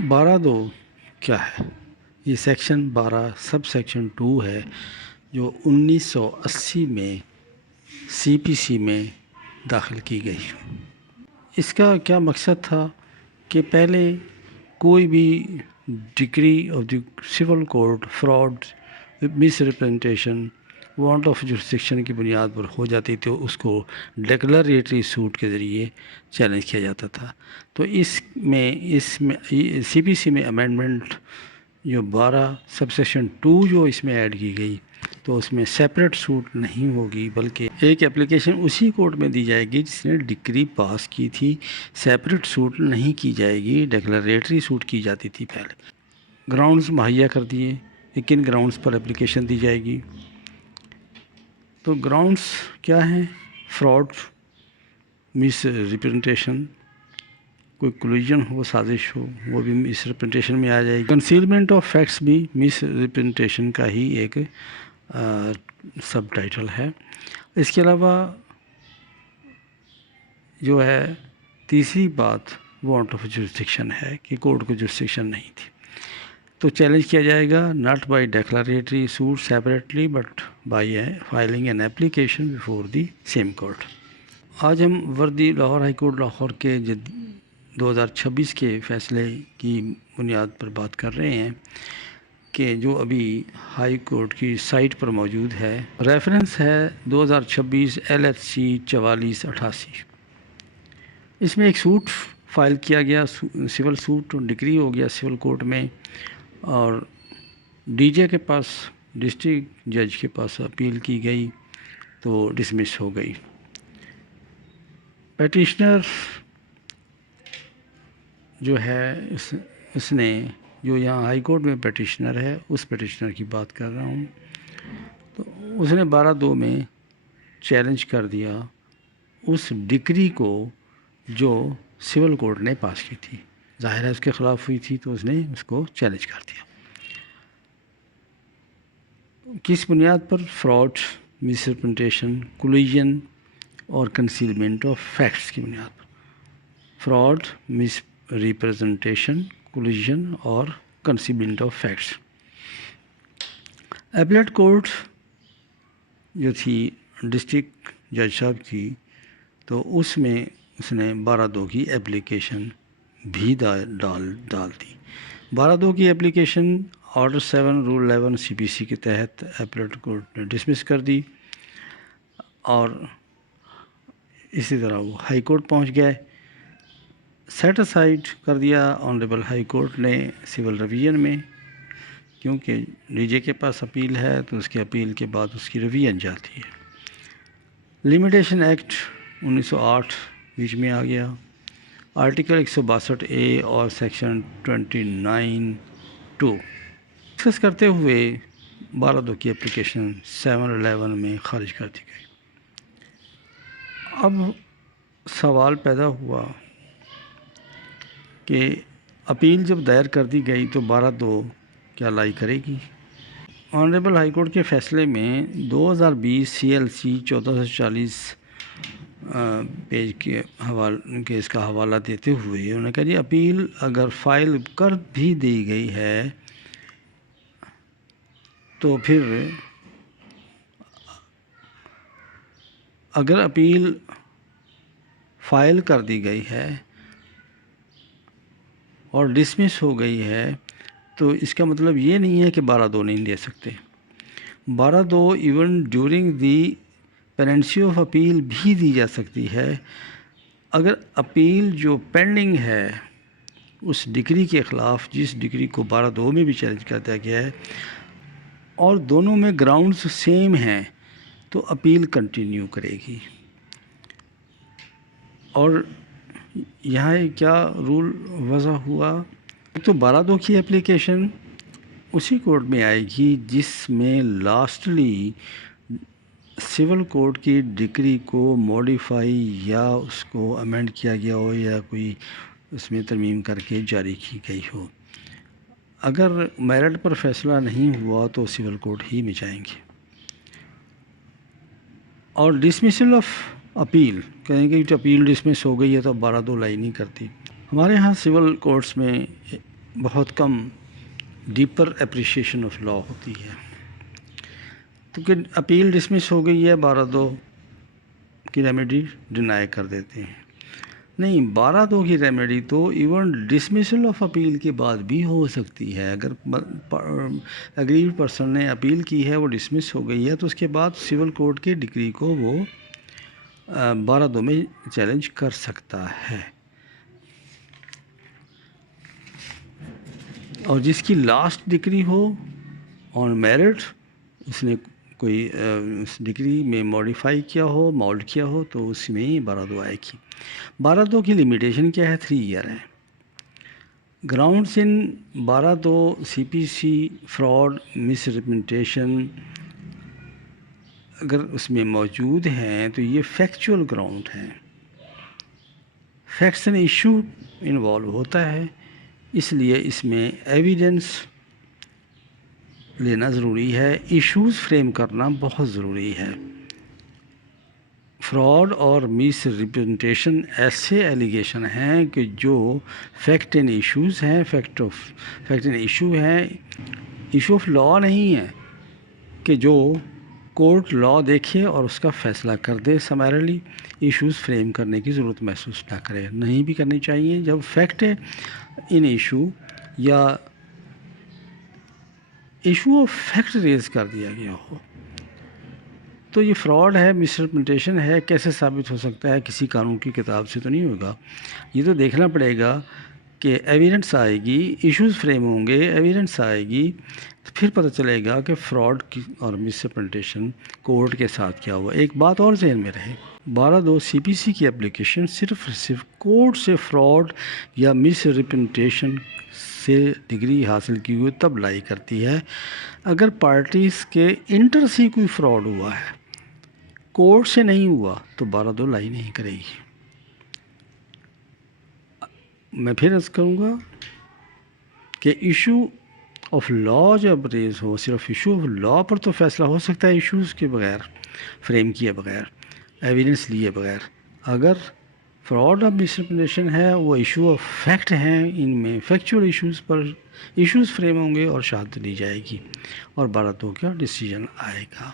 12(2) کیا ہے؟ یہ سیکشن 12 سب سیکشن 2 ہے جو 1980 میں سی پی سی میں داخل کی گئی۔ اس کا کیا مقصد تھا کہ پہلے کوئی بھی decree of the civil code fraud, misrepresentation, want of jurisdiction کی بنیاد پر ہو جاتی تو اس کو ڈیکلریٹری سوٹ کے ذریعے چیلنج کیا جاتا تھا۔ تو اس میں سی پی سی میں امینڈمنٹ جو 12 سب سیکشن 2 جو اس میں ایڈ کی گئی، تو اس میں سیپریٹ سوٹ نہیں ہوگی بلکہ ایک اپلیکیشن اسی کورٹ میں دی جائے گی جس نے ڈگری پاس کی تھی۔ سیپریٹ سوٹ نہیں کی جائے گی، ڈیکلریٹری سوٹ کی جاتی تھی پہلے۔ گراؤنڈز مہیا کر دیے کہ کن گراؤنڈز پر اپلیکیشن دی جائے گی۔ تو گراؤنڈز کیا ہیں؟ فراڈ، مس ریپرزنٹیشن، کوئی کولیجن ہو، سازش ہو، وہ بھی مس ریپرزنٹیشن میں آ جائے گی۔ کنسیلمنٹ آف فیکٹس بھی مس ریپرزنٹیشن کا ہی ایک سب ٹائٹل ہے۔ اس کے علاوہ جو ہے تیسری بات وانٹ آف جورسڈکشن ہے کہ کورٹ کو جورسڈکشن نہیں تھی، تو چیلنج کیا جائے گا not by declaratory suit separately but by filing an application before the same court. آج ہم وردی لاہور ہائی کورٹ لاہور کے 2026 کے فیصلے کی بنیاد پر بات کر رہے ہیں کہ جو ابھی ہائی کورٹ کی سائٹ پر موجود ہے۔ ریفرنس ہے 2026 LHC 4488۔ اس میں ایک سوٹ فائل کیا گیا، سول سوٹ، ڈگری ہو گیا سول کورٹ میں، اور ڈی جے کے پاس، ڈسٹرکٹ جج کے پاس اپیل کی گئی تو ڈسمس ہو گئی۔ پیٹیشنر جو ہے اس نے جو یہاں ہائی کورٹ میں پیٹیشنر ہے، اس پیٹیشنر کی بات کر رہا ہوں، تو اس نے 12(2) میں چیلنج کر دیا اس ڈگری کو جو سول کورٹ نے پاس کی تھی۔ ظاہر ہے اس کے خلاف ہوئی تھی تو اس نے اس کو چیلنج کر دیا۔ کس بنیاد پر؟ فراڈ، مس ریپرزنٹیشن، کولیجن اور کنسیلمنٹ آف فیکٹس کی بنیاد پر۔ فراڈ، مس ریپرزنٹیشن، کولیجن اور concealment of facts. Applet court جو تھی ڈسٹرکٹ جج صاحب کی، تو اس میں اس نے 12(2) کی اپلیکیشن بھی ڈال دی۔ 12(2) کی اپلیکیشن آرڈر 7 رول 11 سی پی سی کے تحت ایپلیٹ کورٹ نے ڈسمس کر دی، اور اسی طرح وہ ہائی کورٹ پہنچ گئے۔ سیٹ اسائڈ کر دیا آنریبل ہائی کورٹ نے سول ریویژن میں، کیونکہ ڈی جے کے پاس اپیل ہے تو اس کی اپیل کے بعد اس کی ریویژن جاتی ہے۔ لمیٹیشن ایکٹ 1908 بیچ میں آ گیا۔ آرٹیکل 162A اور سیکشن 29(2) ڈسکس کرتے ہوئے 12(2) کی اپلیکیشن 711 میں خارج کر دی گئی۔ اب سوال پیدا ہوا کہ اپیل جب دائر کر دی گئی تو 12(2) کیا لائی کرے گی؟ آنریبل ہائی کورٹ کے فیصلے میں 2020 CLC 1440 پیج کے اس کا حوالہ دیتے ہوئے انہوں نے کہا جی اپیل اگر فائل کر بھی دی گئی ہے تو پھر اگر اپیل فائل کر دی گئی ہے اور ڈسمس ہو گئی ہے تو اس کا مطلب یہ نہیں ہے کہ 12(2) نہیں دے سکتے۔ 12(2) even during the pendency of appeal بھی دی جا سکتی ہے۔ اگر اپیل جو پینڈنگ ہے اس ڈگری کے خلاف، جس ڈگری کو 12(2) میں بھی چیلنج کر دیا گیا ہے، اور دونوں میں گراؤنڈز سیم ہیں، تو اپیل کنٹینیو کرے گی۔ اور یہاں کیا رول وضع ہوا؟ تو 12(2) کی اپلیکیشن اسی کورٹ میں آئے گی جس میں لاسٹلی سول کوڈ کی ڈگری کو موڈیفائی یا اس کو امینڈ کیا گیا ہو یا کوئی اس میں ترمیم کر کے جاری کی گئی ہو۔ اگر میرٹ پر فیصلہ نہیں ہوا تو سول کوڈ ہی میں جائیں گے۔ اور ڈسمسل آف اپیل، کہیں گے کہ اپیل ڈسمس ہو گئی ہے تو 12(2) لائی نہیں کرتی۔ ہمارے ہاں سول کورٹس میں بہت کم ڈیپر اپریشیشن آف لا ہوتی ہے. تو کہ اپیل ڈسمس ہو گئی ہے 12(2) کی ریمیڈی ڈینائی کر دیتے ہیں. نہیں، 12(2) کی ریمیڈی تو ایون ڈسمسل آف اپیل کے بعد بھی ہو سکتی ہے. اگر اگریوڈ پرسن نے اپیل کی ہے، وہ ڈسمس ہو گئی ہے، تو اس کے بعد سول کورٹ کے ڈگری کو وہ 12(2) میں چیلنج کر سکتا ہے. اور جس کی لاسٹ ڈگری ہو آن میرٹ، اس نے کوئی اس ڈگری میں موڈیفائی کیا ہو، مولڈ کیا ہو، تو اس میں ہی 12(2) آئے گی. 12(2) کی لمیٹیشن کیا ہے؟ 3 ایئر ہے. گراؤنڈس ان 12(2) سی پی سی فراڈ مس ریپرزنٹیشن اگر اس میں موجود ہیں تو یہ فیکچول گراؤنڈ ہیں. فیکٹس اینڈ ایشو انوالو ہوتا ہے، اس لیے اس میں ایویڈنس لینا ضروری ہے، ایشوز فریم کرنا بہت ضروری ہے. فراڈ اور مس ریپرزنٹیشن ایسے ایلیگیشن ہیں کہ جو فیکٹ اینڈ ایشوز ہیں، فیکٹ اینڈ ایشو ہیں، ایشو آف لا نہیں ہے کہ جو کورٹ لا دیکھے اور اس کا فیصلہ کر دے. سمیرلی ایشوز فریم کرنے کی ضرورت محسوس نہ کرے، نہیں بھی کرنی چاہیے. جب فیکٹ ان ایشو یا ایشو آف فیکٹ ریز کر دیا گیا ہو تو یہ فراڈ ہے، مس ریپرزنٹیشن ہے. کیسے ثابت ہو سکتا ہے؟ کسی قانون کی کتاب سے تو نہیں ہوگا. یہ تو دیکھنا پڑے گا کہ ایویڈنس آئے گی، ایشوز فریم ہوں گے، ایویڈنس آئے گی، پھر پتہ چلے گا کہ فراڈ کی اور مس ریپرزنٹیشن کورٹ کے ساتھ کیا ہوا. ایک بات اور ذہن میں رہے، 12(2) سی پی سی کی اپلیکیشن صرف کورٹ سے فراڈ یا مس ریپرزنٹیشن سے ڈگری حاصل کی ہوئی تب لائی کرتی ہے اگر پارٹیز کے انٹر سے کوئی فراڈ ہوا ہے. کورٹ سے نہیں ہوا تو 12(2) لائی نہیں کرے گی. میں پھر عرض کروں گا کہ ایشو آف لا جب ریز ہو، صرف ایشو آف لا پر تو فیصلہ ہو سکتا ہے ایشوز کے بغیر، فریم کیے بغیر، ایویڈنس لیے بغیر. اگر فراڈ آف مس ریپرزنٹیشن ہے، وہ ایشو آف فیکٹ ہیں، ان میں فیکچول ایشوز پر ایشوز فریم ہوں گے اور شہادت دی جائے گی اور 12(2) کا ڈیسیجن آئے گا.